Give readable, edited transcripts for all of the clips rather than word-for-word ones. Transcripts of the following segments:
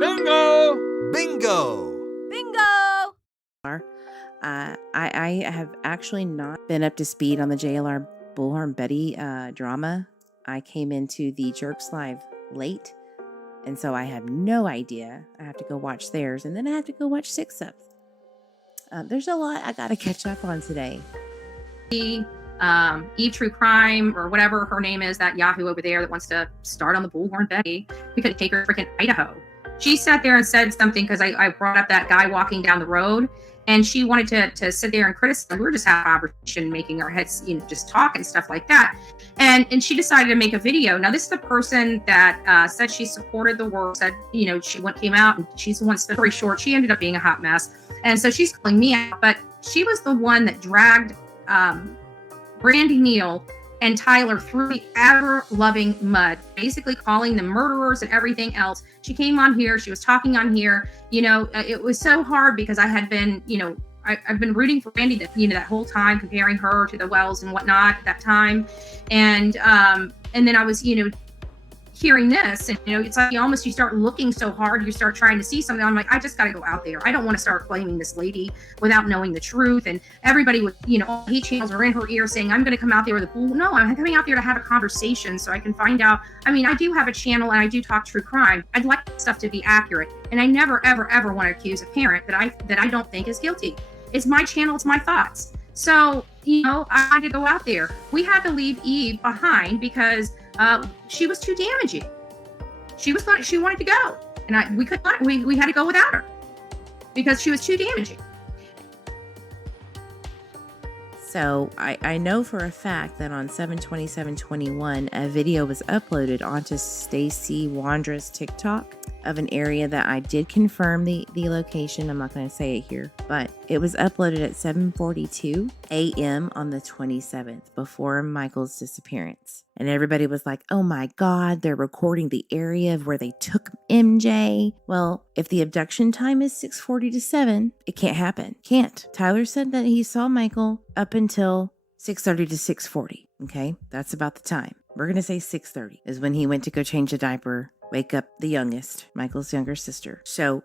Bingo! Bingo! Bingo! I have actually not been up to speed on the JLR Bullhorn Betty drama. I came into the Jerks Live late, and so I have no idea. I have to go watch theirs, and then I have to go watch Six Up. There's a lot I got to catch up on today. Eve True Crime or whatever her name is, that Yahoo over there that wants to start on the Bullhorn Betty. We could take her freaking Idaho. She sat there and said something because I brought up that guy walking down the road, and she wanted to sit there and criticize. We were just having a conversation, making our heads, just talk and stuff like that. And she decided to make a video. Now, this is the person that said she supported the work, said, she came out, and she's the one, story short, she ended up being a hot mess. And so she's calling me out, but she was the one that dragged Brandy Neal and Tyler through the ever-loving mud, basically calling them murderers and everything else. She came on here. She was talking on here. It was so hard because I had been, I've been rooting for Brandy that whole time, comparing her to the Wells and whatnot at that time. And then I was, hearing this, and it's like you start looking so hard, you start trying to see something. I'm like, I just got to go out there. I don't want to start blaming this lady without knowing the truth. And everybody with all hate channels are in her ear saying I'm going to come out there with a pool. No, I'm coming out there to have a conversation so I can find out. I mean, I do have a channel and I do talk true crime. I'd like stuff to be accurate, and I never ever want to accuse a parent that I don't think is guilty. It's my channel, it's my thoughts. So I had to go out there. We had to leave Eve behind because she was too damaging. She wanted to go, and we had to go without her because she was too damaging. So I know for a fact that on 7/27/21, a video was uploaded onto Stacy Wandra's TikTok of an area that I did confirm the location. I'm not going to say it here, but it was uploaded at 7:42 a.m. on the 27th, before Michael's disappearance. And everybody was like, oh my God, they're recording the area of where they took MJ. Well, if the abduction time is 6:40 to 7, it can't happen. Can't. Tyler said that he saw Michael up until 6:30 to 6:40. Okay, that's about the time. We're going to say 6:30 is when he went to go change a diaper, wake up the youngest, Michael's younger sister. So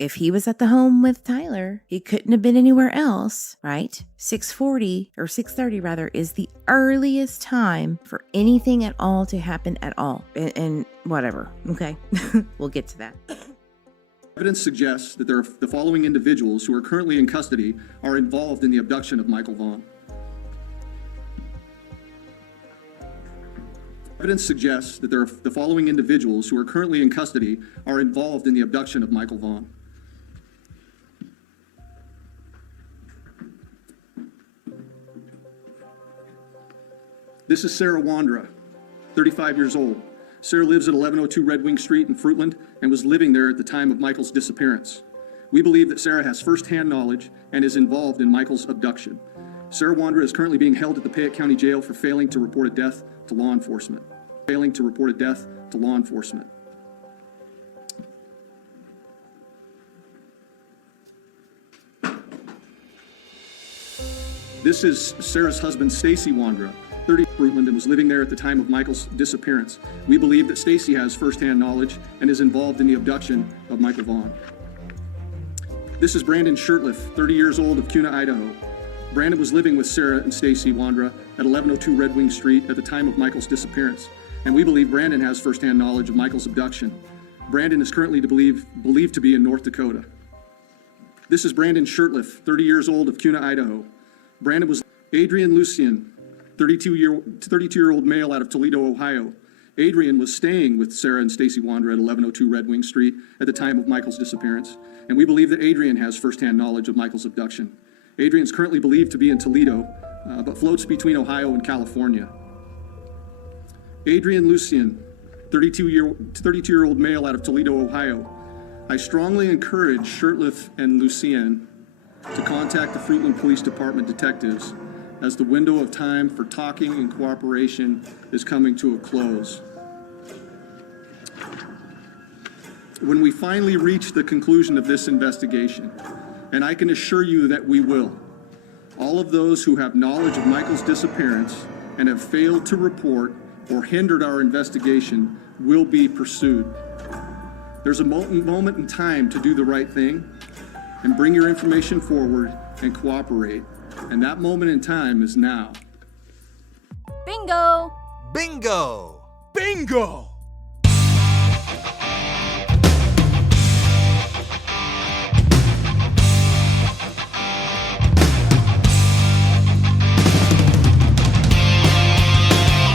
if he was at the home with Tyler, he couldn't have been anywhere else, right? 6:40 or 6:30 rather is the earliest time for anything at all to happen at all. And whatever, okay? We'll get to that. Evidence suggests that the following individuals who are currently in custody are involved in the abduction of Michael Vaughn. Evidence suggests that the following individuals who are currently in custody are involved in the abduction of Michael Vaughn. This is Sarah Wandra, 35 years old. Sarah lives at 1102 Red Wing Street in Fruitland and was living there at the time of Michael's disappearance. We believe that Sarah has firsthand knowledge and is involved in Michael's abduction. Sarah Wandra is currently being held at the Payette County Jail for failing to report a death to law enforcement. This is Sarah's husband, Stacy Wandra, 30, Fruitland, and was living there at the time of Michael's disappearance. We believe that Stacy has firsthand knowledge and is involved in the abduction of Michael Vaughn. This is Brandon Shirtliff, 30 years old, of Kuna, Idaho. Brandon was living with Sarah and Stacy Wandra at 1102 Red Wing Street at the time of Michael's disappearance, and we believe Brandon has firsthand knowledge of Michael's abduction. Brandon is currently believed to be in North Dakota. This is Brandon Shirtliff, 30 years old, of Kuna, Idaho. Brandon was Adrian Lucian, 32-year-old male out of Toledo, Ohio. Adrian was staying with Sarah and Stacy Wandra at 1102 Red Wing Street at the time of Michael's disappearance, and we believe that Adrian has firsthand knowledge of Michael's abduction. Adrian is currently believed to be in Toledo, but floats between Ohio and California. Adrian Lucian, 32-year-old male out of Toledo, Ohio. I strongly encourage Shirtliff and Lucian to contact the Fruitland Police Department detectives as the window of time for talking and cooperation is coming to a close. When we finally reach the conclusion of this investigation, and I can assure you that we will, all of those who have knowledge of Michael's disappearance and have failed to report or hindered our investigation will be pursued. There's a moment in time to do the right thing and bring your information forward and cooperate. And that moment in time is now. Bingo! Bingo! Bingo!